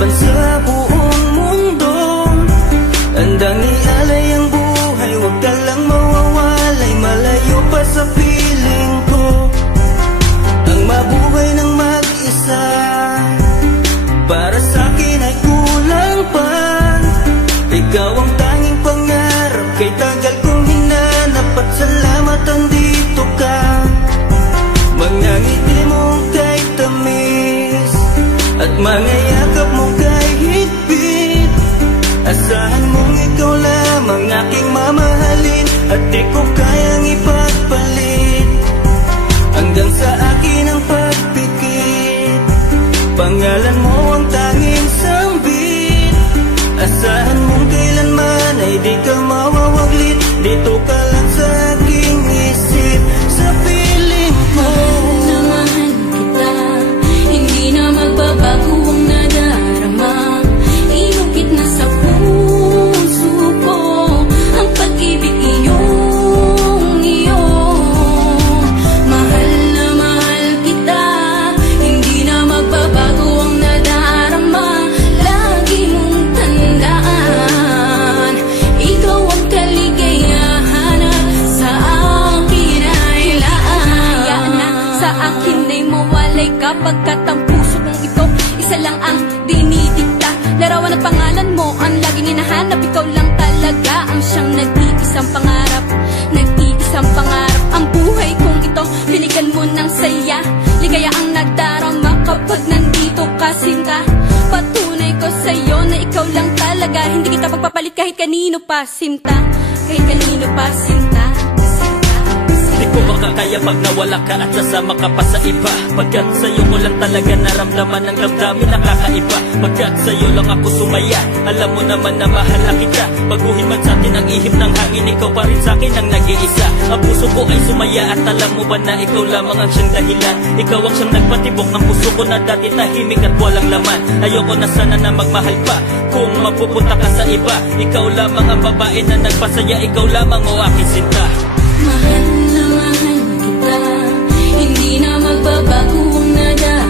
laban sa buong mundo. Handang ialay ang buhay, huwag ka lang mawawalay, malayo pa sa piling ko. Ang mabuhay ng mag-isa, para sa'kin ay kulang pa. Ikaw ang tanging pangarap, kay tagal kong hinanap, at salamat andito ka. Mga ngiti mo kay tamis, at mga yakap mo kay higpit. Asahan mong ikaw lamang aking mamahalin, at di ko kayang ipagpalit. Hanggang sa akin ang pagpikit, pangalan mo ang tanging sambit. Asahan mong kailanman ay di ka mawawaglit, dito ka lang sa aking isip, sa piling mo. Mahal kita, hindi na magbabago ang nadarama. Inukit na sa puso ko ang pag-ibig iyong iyo. Mahal na mahal kita, hindi na magbabago ang nadarama. Lagi mong tandaan, ikaw ang kaligayahan sa akin ay laan. Sa akin ay mawalay kapagkat ang puso kong ito isa lang ang dinidikta. Larawan at pangalan mo ang laging hinahanap, ikaw lang talaga ang siyang nag-iisang pangarap. Nag-iisang pangarap ang buhay kong ito, binigyan mo ng saya. Ligaya ang nadarama kapag nandito ka, sinta. Patunay ko sa'yo na ikaw lang talaga, hindi kita pagpapalit kahit kanino pa, sinta. Kahit kanino pa, sinta. Di ko makakaya pag nawala ka at sasama ka pa sa iba. Pagkat sa'yo ko lang talaga naramdaman ang damdamin nakakaiba. Pagkat sa'yo lang ako sumaya, alam mo naman na mahal na kita. Baguhin man sa'tin ang ihip ng hangin, ikaw pa rin sa'kin ang nag-iisa. Ang puso ko ay sumaya at alam mo ba na ikaw lamang ang siyang dahilan. Ikaw ang siyang nagpatibok ng puso ko na dati tahimik at walang laman. Ayoko na sana na magmahal pa kung mapupunta ka sa iba. Ikaw lamang ang babae na nagpasaya, ikaw lamang o aking sinta. Mahal na mahal kita, hindi na magbabago ang nadarama.